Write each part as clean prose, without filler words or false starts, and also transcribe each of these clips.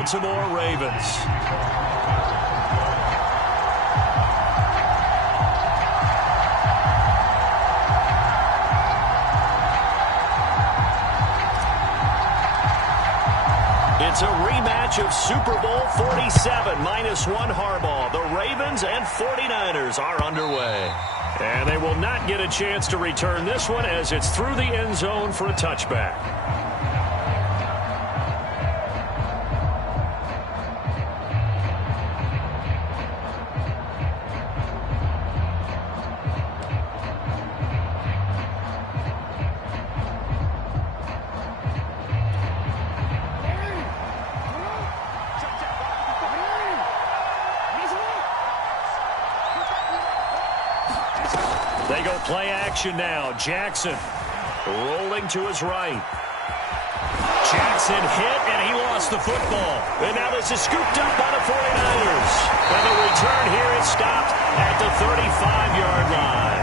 Baltimore Ravens. It's a rematch of Super Bowl 47, -1 Harbaugh. The Ravens and 49ers are underway. And they will not get a chance to return this one as it's through the end zone for a touchback. They go play action now. Jackson rolling to his right. Jackson hit, and he lost the football. And now this is scooped up by the 49ers. And the return here is stopped at the 35-yard line.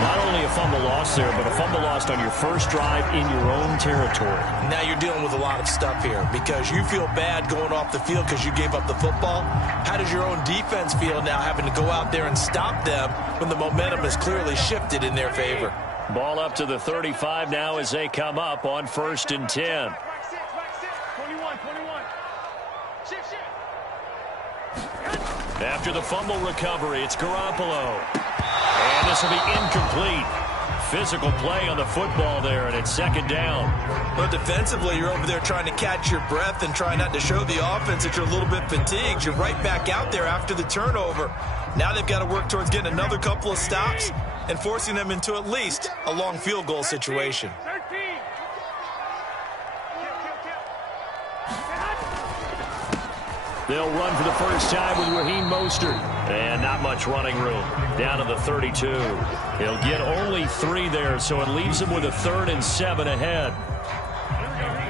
Not only a fumble loss there, but a fumble lost on your first drive in your own territory. Now you're dealing with a lot of stuff here because you feel bad going off the field because you gave up the football. How does your own defense feel now having to go out there and stop them when the momentum has clearly shifted in their favor? Ball up to the 35 now as they come up on 1st and 10. 21. After the fumble recovery, it's Garoppolo. And this will be incomplete. Physical play on the football there, and it's 2nd down. But defensively, you're over there trying to catch your breath and trying not to show the offense that you're a little bit fatigued. You're right back out there after the turnover. Now they've got to work towards getting another couple of stops and forcing them into at least a long field goal situation. 13. They'll run for the first time with Raheem Mostert. And not much running room. Down to the 32. He'll get only 3 there, so it leaves him with a 3rd and 7 ahead.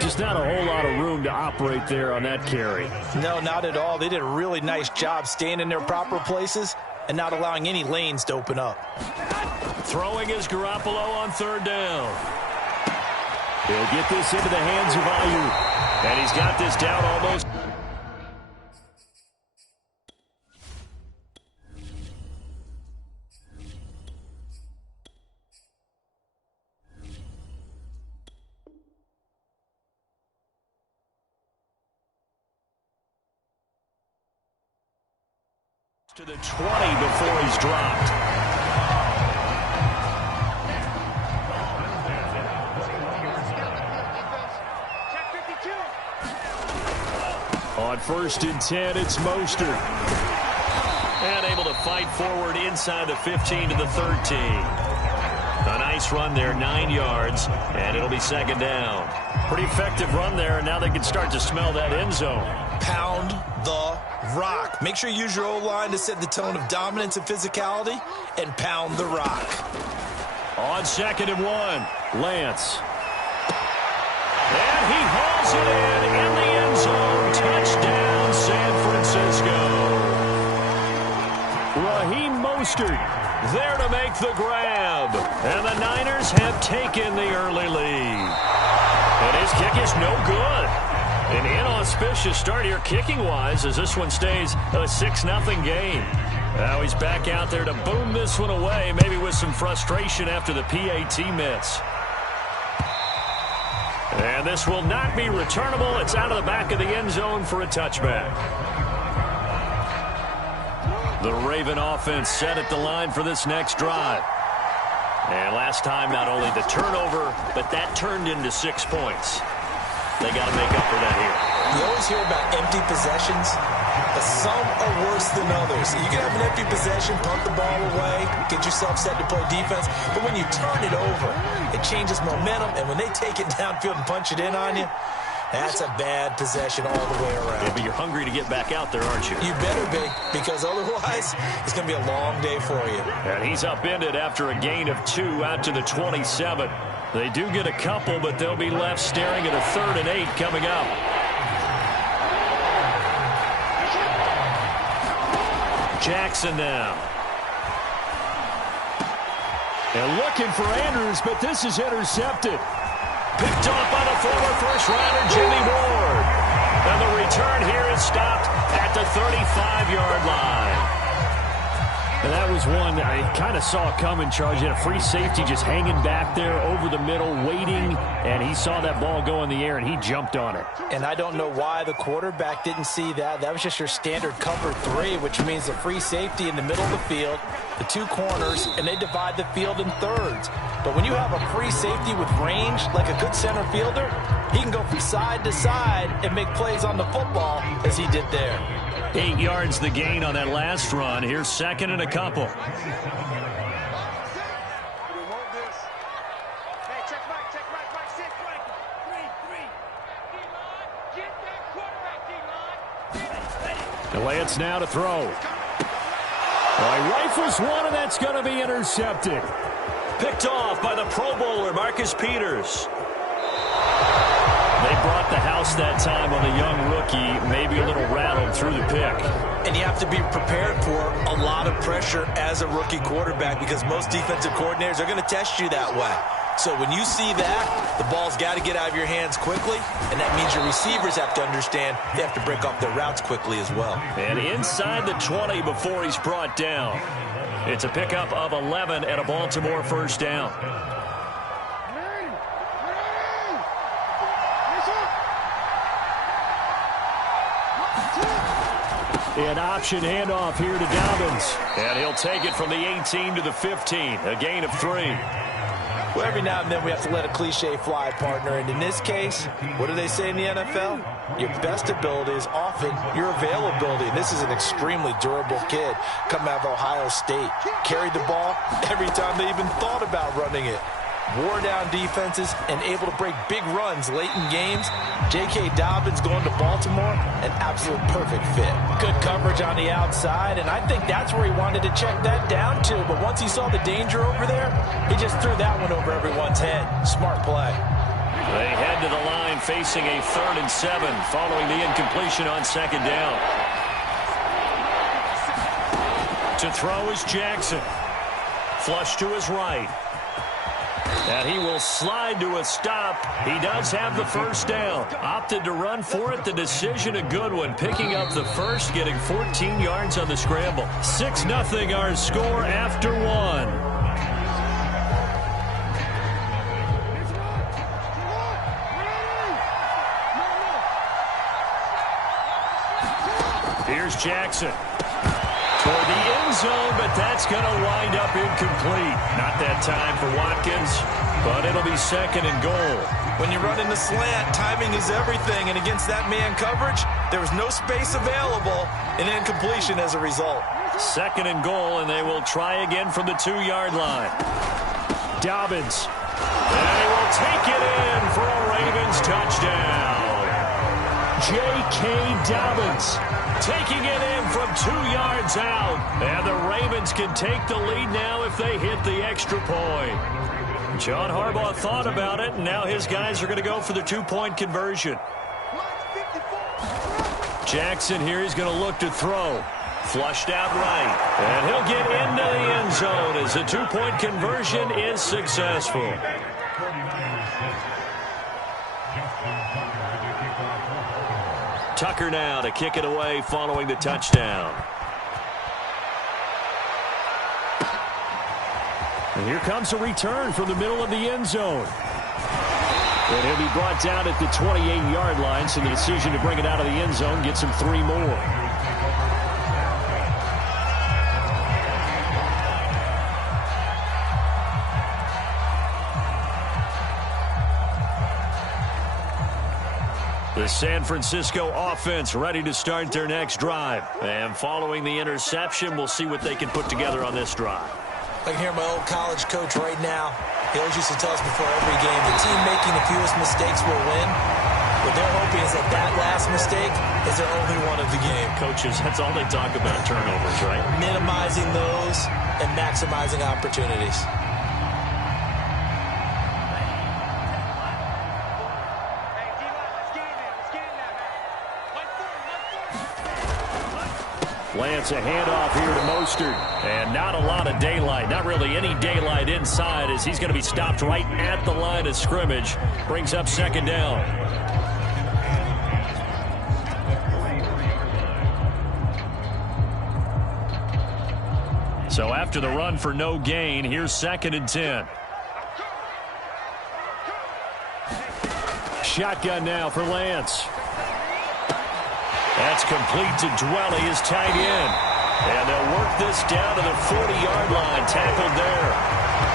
Just not a whole lot of room to operate there on that carry. No, not at all. They did a really nice job staying in their proper places and not allowing any lanes to open up. Throwing is Garoppolo on 3rd down. He'll get this into the hands of Ayuk. And he's got this down almost. To the 20 before he's dropped. On 1st and 10, it's Mostert. And able to fight forward inside the 15 to the 13. A nice run there, 9 yards, and it'll be 2nd down. Pretty effective run there, and now they can start to smell that end zone. Pound the rock. Make sure you use your O-line to set the tone of dominance and physicality, and pound the rock. On 2nd and 1, Lance. And he hauls it in the end zone. Touchdown, San Francisco. Raheem Mostert there to make the grab. And the Niners have taken the early lead. And his kick is no good. An inauspicious start here kicking-wise as this one stays a 6-0 game. Now he's back out there to boom this one away, maybe with some frustration after the PAT miss. And this will not be returnable. It's out of the back of the end zone for a touchback. The Raven offense set at the line for this next drive. And last time, not only the turnover, but that turned into 6 points. They got to make up for that here. You always hear about empty possessions, but some are worse than others. You can have an empty possession, punt the ball away, get yourself set to play defense, but when you turn it over, it changes momentum, and when they take it downfield and punch it in on you, that's a bad possession all the way around. Yeah, but you're hungry to get back out there, aren't you? You better be, because otherwise it's going to be a long day for you. And he's upended after a gain of 2 out to the 27. They do get a couple, but they'll be left staring at a 3rd and 8 coming up. Jackson now. And looking for Andrews, but this is intercepted. Picked off by the former first-rounder Jimmy Ward. And the return 35-yard line. And that was one I kind of saw coming, Charles. You had a free safety just hanging back there over the middle, waiting, and he saw that ball go in the air, and he jumped on it. And I don't know why the quarterback didn't see that. That was just your standard cover 3, which means the free safety in the middle of the field, the 2 corners, and they divide the field in thirds. But when you have a free safety with range, like a good center fielder, he can go from side to side and make plays on the football as he did there. 8 yards the gain on that last run. Here's second and a couple. The Lance now to throw. Well, he rifles one, and that's going to be intercepted. Picked off by the Pro Bowler, Marcus Peters. They brought the house that time on the young rookie, maybe a little rattled through the pick. And you have to be prepared for a lot of pressure as a rookie quarterback because most defensive coordinators are going to test you that way. So when you see that, the ball's got to get out of your hands quickly, and that means your receivers have to understand they have to break off their routes quickly as well. And inside the 20 before he's brought down. It's a pickup of 11 and a Baltimore first down. An option handoff here to Dobbins. And he'll take it from the 18 to the 15. A gain of 3. Well, every now and then we have to let a cliche fly, partner. And in this case, what do they say in the NFL? Your best ability is often your availability. And this is an extremely durable kid coming out of Ohio State. Carried the ball every time they even thought about running it. Wore down defenses and able to break big runs late in games. J.K. Dobbins going to Baltimore, an absolute perfect fit. Good coverage on the outside, and I think that's where he wanted to check that down to. But once he saw the danger over there, he just threw that one over everyone's head. Smart play. They head to the line facing a 3rd and 7 following the incompletion on 2nd down. To throw is Jackson. Flush to his right. And he will slide to a stop. He does have the first down. Opted to run for it. The decision a good one. Picking up the first, getting 14 yards on the scramble. 6-0 our score after 1. Here's Jackson. Toward the end zone, but that's going to wind up incomplete. Not that time for Watkins, but it'll be 2nd and goal. When you run in the slant, timing is everything, and against that man coverage, there was no space available, and incompletion as a result. 2nd and goal, and they will try again from the 2-yard line. Dobbins. And he will take it in for a Ravens touchdown. J.K. Dobbins taking it in from 2 yards out. And the Ravens can take the lead now if they hit the extra point. John Harbaugh thought about it, and now his guys are going to go for the 2-point conversion. Jackson here is going to look to throw. Flushed out right. And he'll get into the end zone as the 2-point conversion is successful. Tucker now to kick it away following the touchdown. And here comes a return from the middle of the end zone. And he'll be brought down at the 28-yard line, so the decision to bring it out of the end zone gets him 3 more. The San Francisco offense ready to start their next drive. And following the interception, we'll see what they can put together on this drive. I can hear my old college coach right now. He always used to tell us before every game, the team making the fewest mistakes will win. What they're hoping is that that last mistake is their only one of the game. Coaches, that's all they talk about, turnovers, right? Minimizing those and maximizing opportunities. Lance, a handoff here to Mostert. And not a lot of daylight. Not really any daylight inside as he's going to be stopped right at the line of scrimmage. Brings up 2nd down. So after the run for no gain, here's 2nd and 10. Shotgun now for Lance. That's complete to Dwelly, his tight end. And they'll work this down to the 40-yard line, tackled there.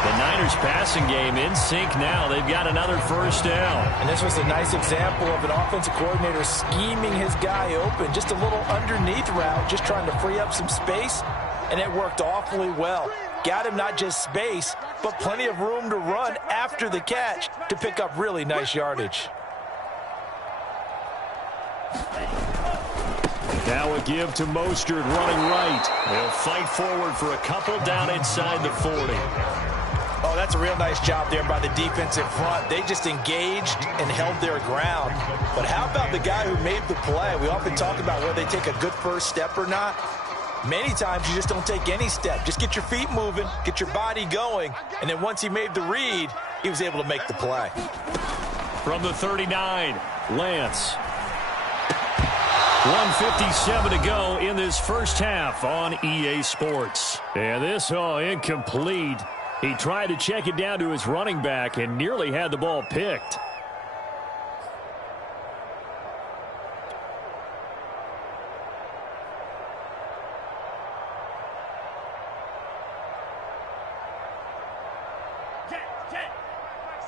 The Niners passing game in sync now. They've got another first down. And this was a nice example of an offensive coordinator scheming his guy open. Just a little underneath route, just trying to free up some space. And it worked awfully well. Got him not just space, but plenty of room to run after the catch to pick up really nice yardage. Now a give to Mostert running right. They'll fight forward for a couple down inside the 40. Oh, that's a real nice job there by the defensive front. They just engaged and held their ground. But how about the guy who made the play? We often talk about whether they take a good first step or not. Many times you just don't take any step. Just get your feet moving, get your body going, and then once he made the read, he was able to make the play. From the 39, Lance. 1:57 to go in this first half on EA Sports. And this, incomplete. He tried to check it down to his running back and nearly had the ball picked.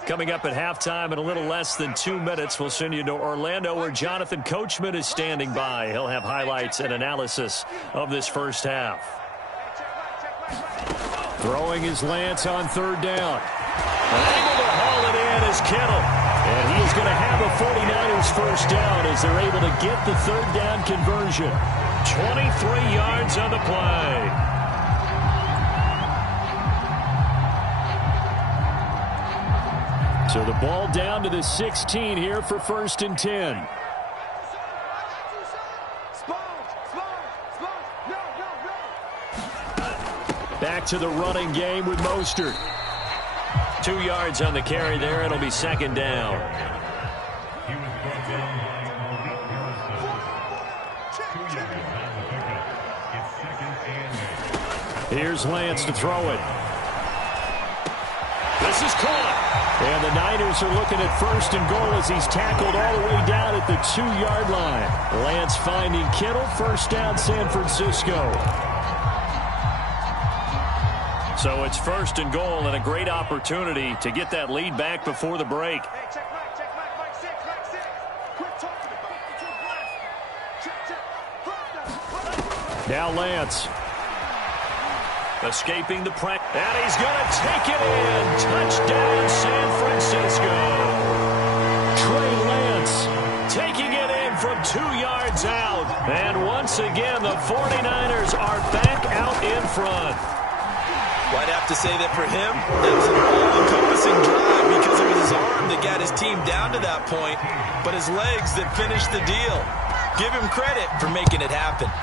Coming up at halftime in a little less than 2 minutes, we'll send you to Orlando where Jonathan Coachman is standing by. He'll have highlights and analysis of this first half. Throwing his Lance on 3rd down. And able to haul it in is Kittle. And he is going to have a 49ers first down as they're able to get the 3rd down conversion. 23 yards on the play. So the ball down to the 16 here for 1st and 10. Back to the running game with Mostert. 2 yards on the carry there. It'll be 2nd down. Here's Lance to throw it. This is caught. And the Niners are looking at 1st and goal as he's tackled all the way down at the 2-yard line. Lance finding Kittle. 1st down, San Francisco. So it's 1st and goal and a great opportunity to get that lead back before the break. Now Lance. Escaping the press. And he's going to take it in. Touchdown, San Francisco. Trey Lance taking it in from 2 yards out. And once again, the 49ers are back out in front. Well, I'd have to say that for him, that was an all-encompassing drive because it was his arm that got his team down to that point, but his legs that finished the deal. Give him credit for making it happen.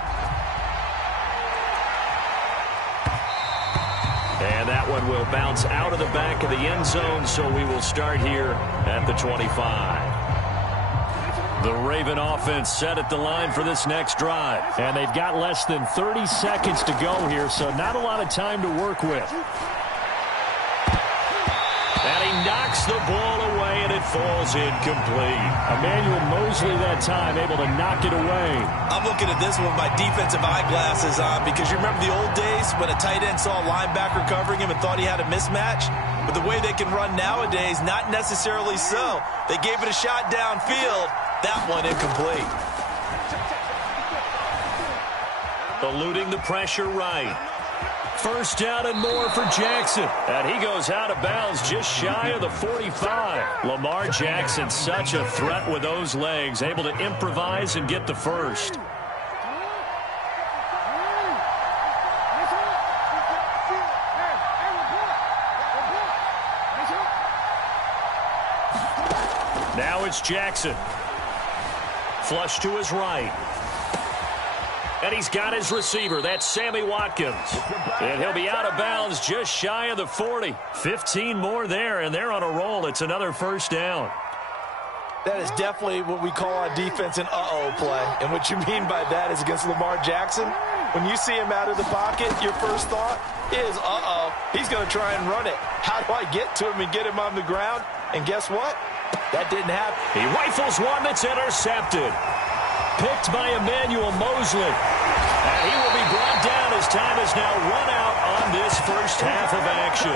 And that one will bounce out of the back of the end zone, so we will start here at the 25. The Raven offense set at the line for this next drive. And they've got less than 30 seconds to go here, so not a lot of time to work with. And he knocks the ball away, and it falls incomplete. Emmanuel Mosley that time able to knock it away. I'm looking at this one with my defensive eyeglasses on because you remember the old days when a tight end saw a linebacker covering him and thought he had a mismatch? But the way they can run nowadays, not necessarily so. They gave it a shot downfield. That one incomplete. Eluding the pressure right. 1st down and more for Jackson. And he goes out of bounds just shy of the 45. Lamar Jackson, such a threat with those legs, able to improvise and get the first. Now it's Jackson. Flush to his right. And he's got his receiver. That's Sammy Watkins. And he'll be out of bounds just shy of the 40. 15 more there, and they're on a roll. It's another 1st down. That is definitely what we call on defense an uh-oh play. And what you mean by that is against Lamar Jackson, when you see him out of the pocket, your first thought is, uh-oh, he's going to try and run it. How do I get to him and get him on the ground? And guess what? That didn't happen. He rifles one that's intercepted. Picked by Emmanuel Mosley. And he will be brought down as time has now run out on this first half of action.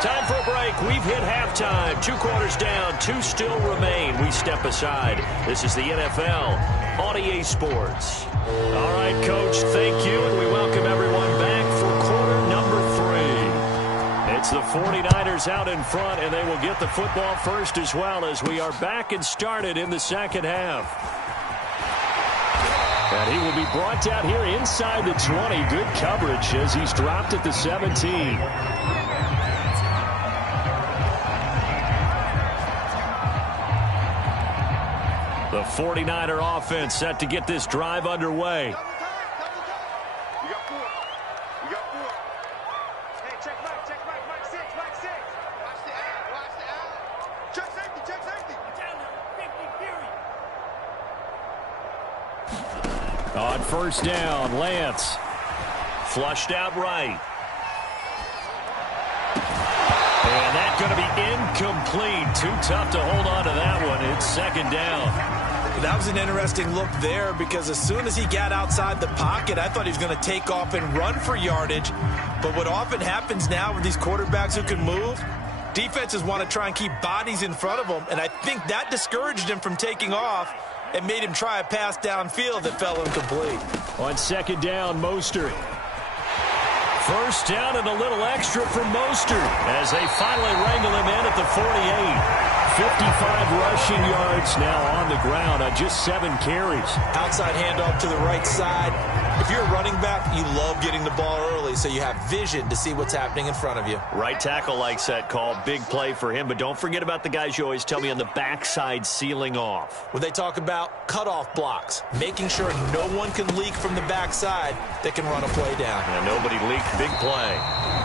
Time for a break. We've hit halftime. 2 quarters down. 2 still remain. We step aside. This is the NFL on EA Sports. All right, Coach, thank you. And we welcome everyone back for quarter number 3. It's the 49ers out in front, and they will get the football first as well as we are back and started in the second half. And he will be brought down here inside the 20. Good coverage as he's dropped at the 17. The 49er offense set to get this drive underway. You got 4. You got 4. Hey, check back, Mike 6, Mike 6. Watch the out. Check safety, check safety. Down there, 50, period. On first down, Lance. Flushed out right. And that's going to be incomplete. Too tough to hold on to that one. It's second down. That was an interesting look there because as soon as he got outside the pocket, I thought he was going to take off and run for yardage. But what often happens now with these quarterbacks who can move, defenses want to try and keep bodies in front of them, and I think that discouraged him from taking off and made him try a pass downfield that fell incomplete. On second down, Mostert. First down and a little extra for Mostert as they finally wrangle him in at the 48. 55 rushing yards now on the ground on just 7 carries. Outside handoff to the right side. If you're a running back, you love getting the ball early so you have vision to see what's happening in front of you. Right tackle likes that call. Big play for him, but don't forget about the guys you always tell me on the backside sealing off. When they talk about cutoff blocks, making sure no one can leak from the backside that can run a play down. And nobody leaked. Big play.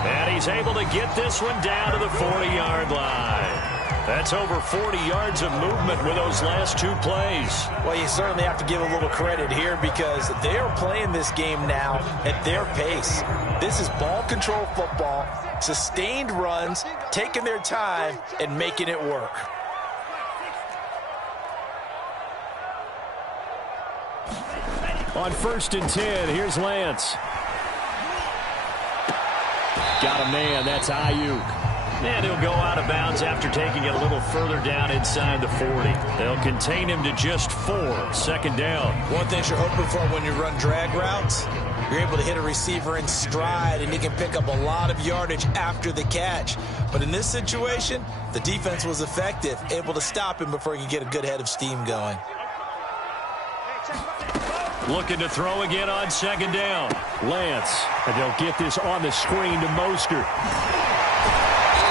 And he's able to get this one down to the 40-yard line. That's over 40 yards of movement with those last 2 plays. Well, you certainly have to give a little credit here because they are playing this game now at their pace. This is ball control football, sustained runs, taking their time, and making it work. On first and 10, here's Lance. Got a man, that's Ayuk. And he'll go out of bounds after taking it a little further down inside the 40. They'll contain him to just 4. Second down. One thing you're hoping for when you run drag routes, you're able to hit a receiver in stride, and he can pick up a lot of yardage after the catch. But in this situation, the defense was effective, able to stop him before he could get a good head of steam going. Looking to throw again on second down. Lance. And they'll get this on the screen to Mostert.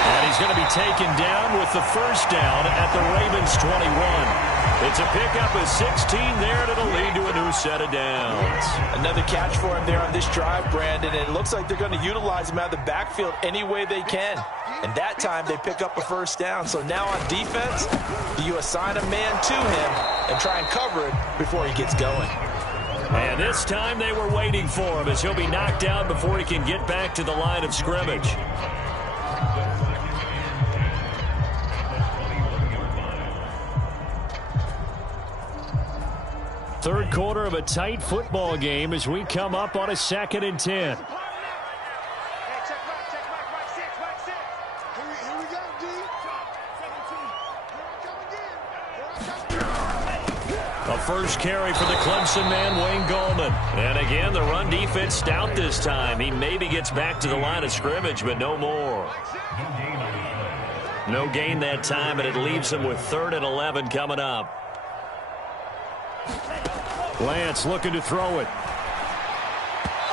And he's going to be taken down with the first down at the Ravens 21. It's a pickup of 16 there, and it'll lead to a new set of downs. Another catch for him there on this drive, Brandon, and it looks like they're going to utilize him out of the backfield any way they can. And that time they pick up a first down. So now on defense, do you assign a man to him and try and cover it before he gets going? And this time they were waiting for him as he'll be knocked down before he can get back to the line of scrimmage. Third quarter of a tight football game as we come up on a 2nd and 10. A first carry for the Clemson man, Wayne Gallman. And again, the run defense stout this time. He maybe gets back to the line of scrimmage, but no more. No gain that time, and it leaves him with 3rd and 11 coming up. Lance looking to throw it.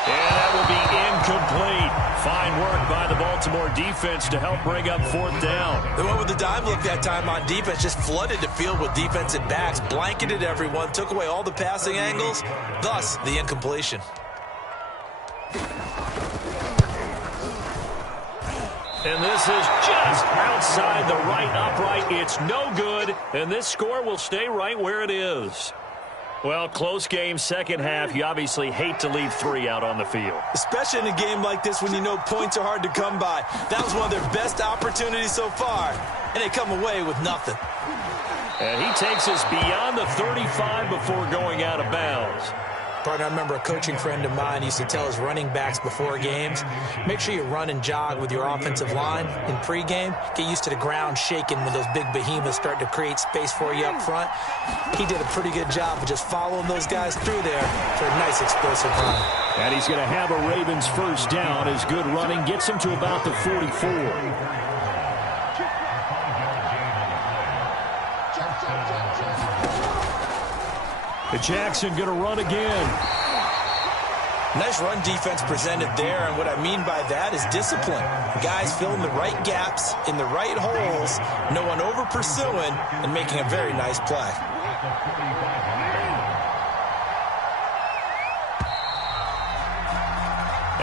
And that will be incomplete. Fine work by the Baltimore defense to help bring up 4th down. They went with the dime look that time on defense, just flooded the field with defensive backs, blanketed everyone, took away all the passing angles, thus the incompletion. And this is just outside the right upright. It's no good, and this score will stay right where it is. Well, close game, second half. You obviously hate to leave 3 out on the field. Especially in a game like this when you know points are hard to come by. That was one of their best opportunities so far, and they come away with nothing. And he takes us beyond the 35 before going out of bounds. Partner, I remember a coaching friend of mine used to tell his running backs before games, make sure you run and jog with your offensive line in pregame. Get used to the ground shaking when those big behemoths start to create space for you up front. He did a pretty good job of just following those guys through there for a nice explosive run. And he's going to have a Ravens first down. His good running gets him to about the 44. Jackson going to run again. Nice run defense presented there, and what I mean by that is discipline. Guys filling the right gaps in the right holes, no one over pursuing, and making a very nice play.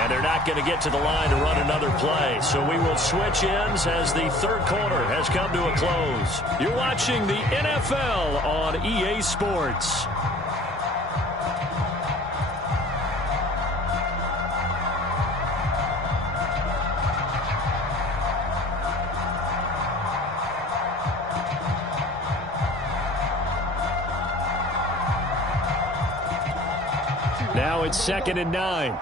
And they're not going to get to the line to run another play. So we will switch ends as the third quarter has come to a close. You're watching the NFL on EA Sports. Now it's 2nd and 9.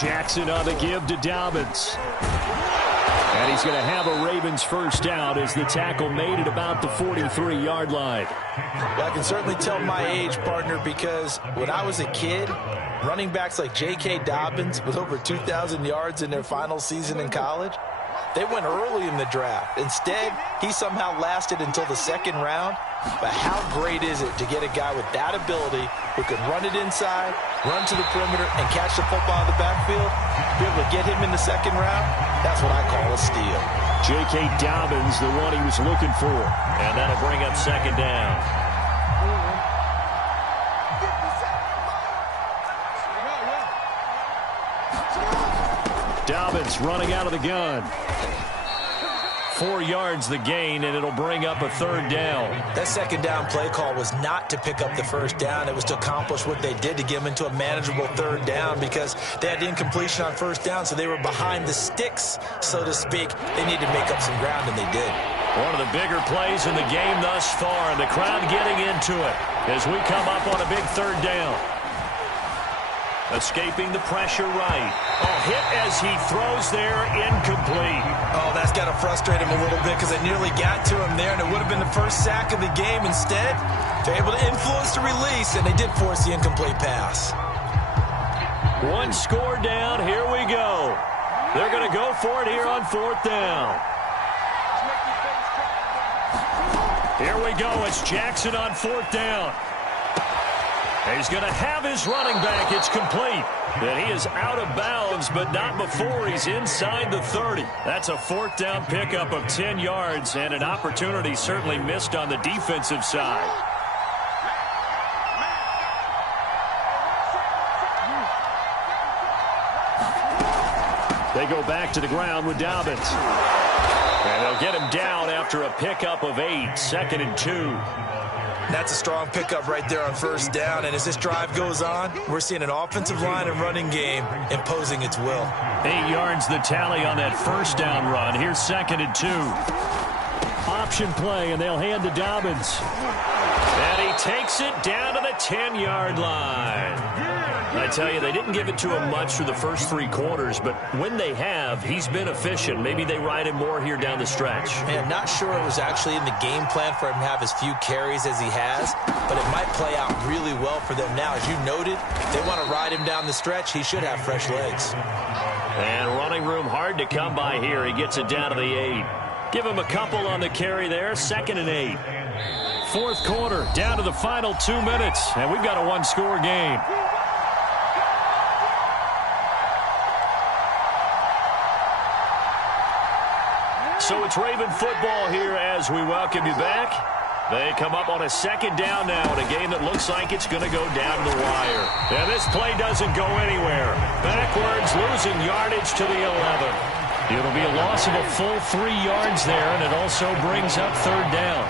Jackson on the give to Dobbins. And he's going to have a Ravens first down as the tackle made at about the 43-yard line. Well, I can certainly tell my age, partner, because when I was a kid, running backs like J.K. Dobbins with over 2,000 yards in their final season in college, they went early in the draft. Instead, he somehow lasted until the second round. But how great is it to get a guy with that ability who can run it inside, run to the perimeter, and catch the football in the backfield? Be able to get him in the second round, that's what I call a steal. J.K. Dobbins, the one he was looking for. And that'll bring up second down. Dobbins running out of the gun. 4 yards the gain, and it'll bring up a third down. That second down play call was not to pick up the first down. It was to accomplish what they did to get them into a manageable third down because they had the incompletion on first down, so they were behind the sticks, so to speak. They needed to make up some ground, and they did. One of the bigger plays in the game thus far, and the crowd getting into it as we come up on a big third down. Escaping the pressure right. Oh, hit as he throws there, incomplete. Oh, that's got to frustrate him a little bit because they nearly got to him there, and it would have been the first sack of the game. Instead, they're able to influence the release, and they did force the incomplete pass. One score down. Here we go. They're going to go for it here on fourth down. Here we go. It's Jackson on fourth down. He's going to have his running back. It's complete. And he is out of bounds, but not before he's inside the 30. That's a fourth down pickup of 10 yards and an opportunity certainly missed on the defensive side. They go back to the ground with Dobbins. And they'll get him down after a pickup of 8, 2nd and 2. That's a strong pickup right there on first down. And as this drive goes on, we're seeing an offensive line and running game imposing its will. 8 yards the tally on that first down run. Here's 2nd and 2. Option play, and they'll hand to Dobbins. And he takes it down to the 10-yard line. I tell you, they didn't give it to him much through the first 3 quarters, but when they have, he's been efficient. Maybe they ride him more here down the stretch. Man, not sure it was actually in the game plan for him to have as few carries as he has, but it might play out really well for them now. As you noted, if they want to ride him down the stretch, he should have fresh legs. And running room hard to come by here. He gets it down to the 8. Give him a couple on the carry there, 2nd and 8. Fourth quarter, down to the final 2 minutes, and we've got a one-score game. So it's Raven football here as we welcome you back. They come up on a second down now in a game that looks like it's going to go down the wire. And this play doesn't go anywhere. Backwards, losing yardage to the 11. It'll be a loss of a full 3 yards there, and it also brings up third down.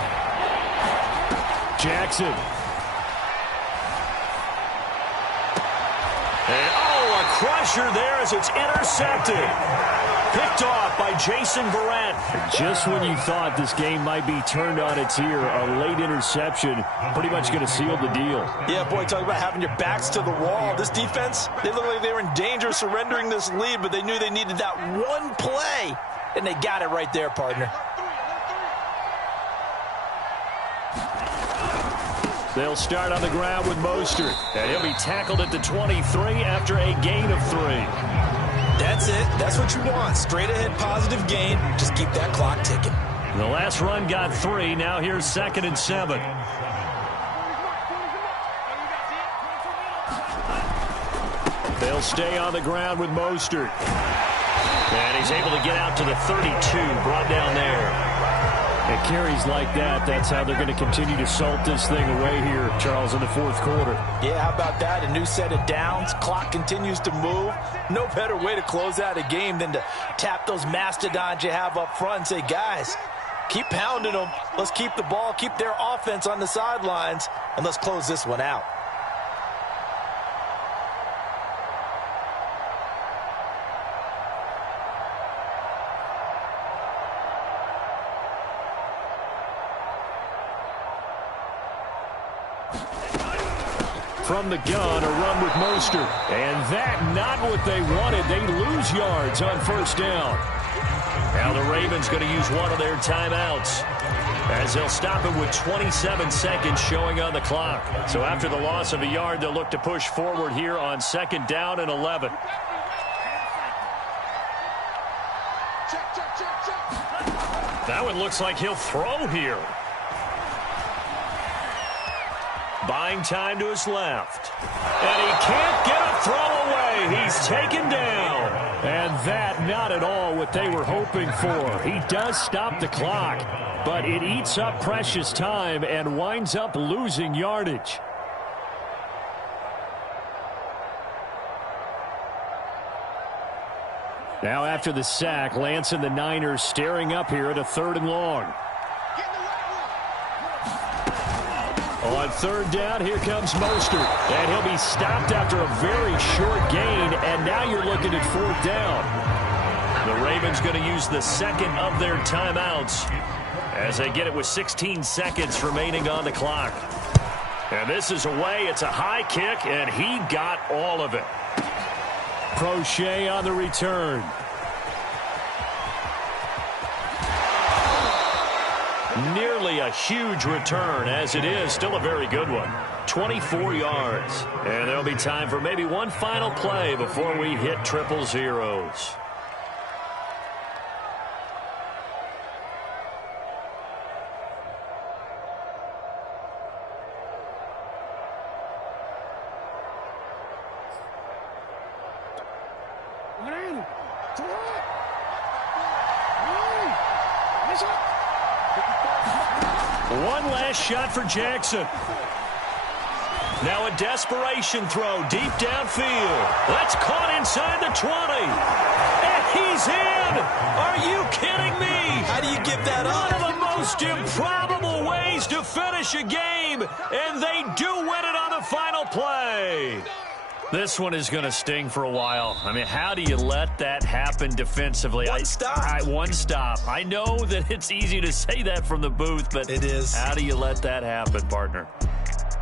Jackson. And, a crusher there as it's intercepted. Picked off by Jason Verrett. Just when you thought this game might be turned on its ear, a late interception pretty much going to seal the deal. Yeah, boy, talk about having your backs to the wall. This defense, they look like they were in danger of surrendering this lead, but they knew they needed that one play, and they got it right there, partner. They'll start on the ground with Mostert, and he'll be tackled at the 23 after a gain of 3. That's it. That's what you want. Straight ahead positive gain. Just keep that clock ticking. The last run got 3. Now here's 2nd and 7. They'll stay on the ground with Mostert. And he's able to get out to the 32, brought down there. At carries like that, that's how they're going to continue to salt this thing away here, Charles, in the fourth quarter. Yeah, how about that? A new set of downs. Clock continues to move. No better way to close out a game than to tap those mastodons you have up front and say, guys, keep pounding them. Let's keep the ball, keep their offense on the sidelines, and let's close this one out. From the gun, a run with Mostert. And that not what they wanted. They lose yards on first down. Now the Ravens going to use one of their timeouts, as they'll stop it with 27 seconds showing on the clock. So after the loss of a yard, they'll look to push forward here on 2nd down and 11. That one looks like he'll throw here. Buying time to his left. And he can't get a throw away. He's taken down. And that not at all what they were hoping for. He does stop the clock, but it eats up precious time and winds up losing yardage. Now after the sack, Lance and the Niners staring up here at a 3rd and long. On 3rd down, here comes Mostert. And he'll be stopped after a very short gain, and now you're looking at 4th down. The Ravens going to use the 2nd of their timeouts as they get it with 16 seconds remaining on the clock. And this is away. It's a high kick, and he got all of it. Crochet on the return. Nearly a huge return, as it is still a very good one. 24 yards. And there'll be time for maybe one final play before we hit triple zeros. One last shot for Jackson. Now a desperation throw deep downfield. That's caught inside the 20. And he's in. Are you kidding me? How do you give that up? One of the most improbable ways to finish a game. And they do win it on the final play. This one is going to sting for a while. I mean, how do you let that happen defensively? One stop. One stop. I know that it's easy to say that from the booth, but it is. How do you let that happen, partner?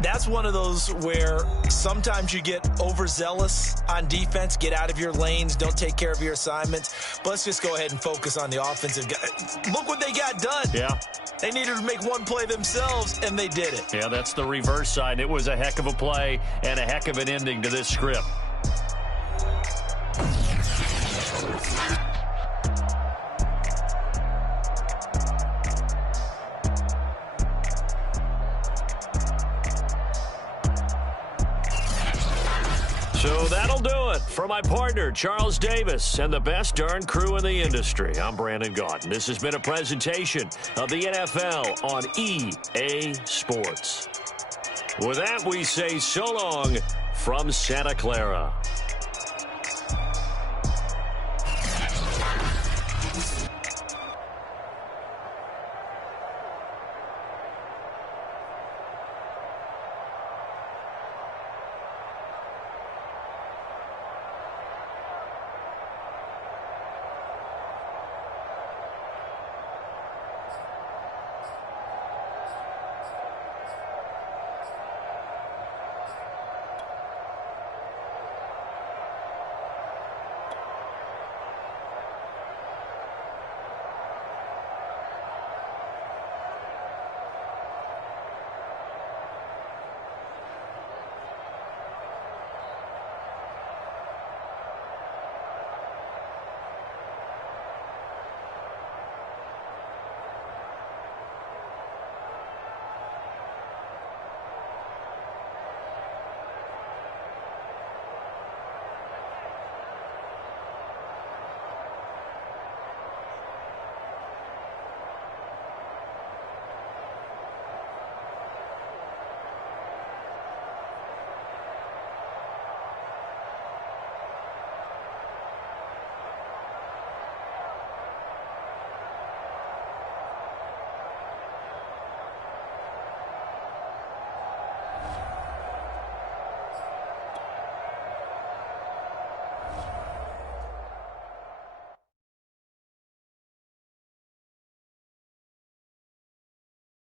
That's one of those where sometimes you get overzealous on defense, get out of your lanes, don't take care of your assignments. But let's just go ahead and focus on the offensive guy. Look what they got done. Yeah. They needed to make one play themselves, and they did it. Yeah, that's the reverse side. It was a heck of a play and a heck of an ending to this script. So that'll do it. For my partner, Charles Davis, and the best darn crew in the industry, I'm Brandon Gaudin. This has been a presentation of the NFL on EA Sports. With that, we say so long from Santa Clara.